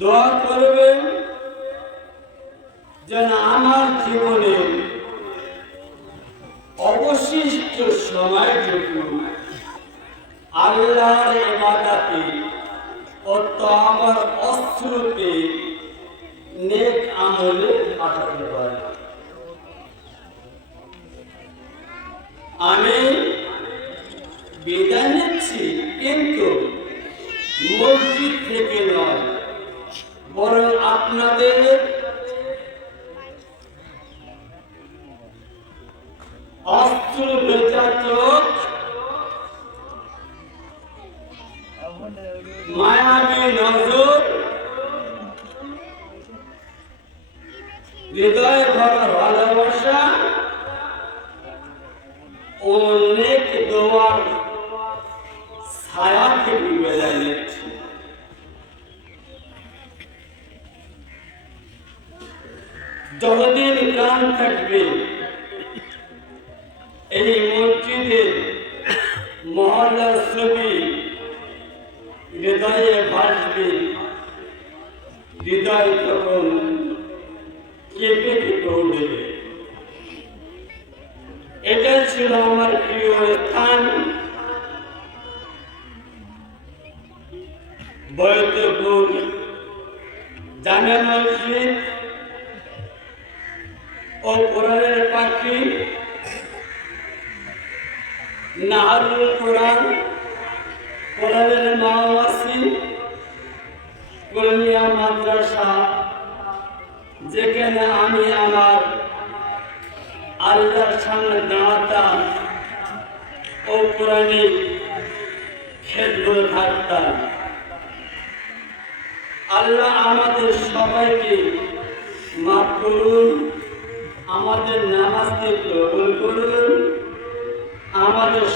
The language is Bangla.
দোয়া করবেন যেন আমার জীবনে অবশিষ্ট সময়টুকু আল্লাহর এবাদাতে অত আমার অস্ত্রকে নেক আমলে পাঠাতে পারে। আমি বিদায় নিচ্ছি, কিন্তু মসজিদ থেকে নয় বরং আপনাদের অস্ত্র ভেজা চোখ, মায়াবী নজর, হৃদয় ভরা ভালোবাসা অনেক দোয়ার ছায়া থেকে বেড়ে নিচ্ছে। যতদিন প্রাণ থাকবে, এই মসজিদে মহল্লার ছবি হৃদয়ে ভাসবে। হৃদয় তখন কেঁপে কেঁপে উঠবে। এটাই ছিল আমার প্রিয় স্থান। বৈদ্যপুর, জামে মসজিদ। ও কোরআনের পাখি, নাহারুল কোরআন, কোরআনের মাওয়াসি কোরআনিয়া মাদ্রাসা, যেখানে আমি আমার আল্লাহর সামনে দাঁড়াতাম ও কোরআনে খেদগুলো থাকতাম আল্লাহ আমাদের সবাইকে মাফ করুন। আমাদের নামাজকে কবুল করুন। আমাদের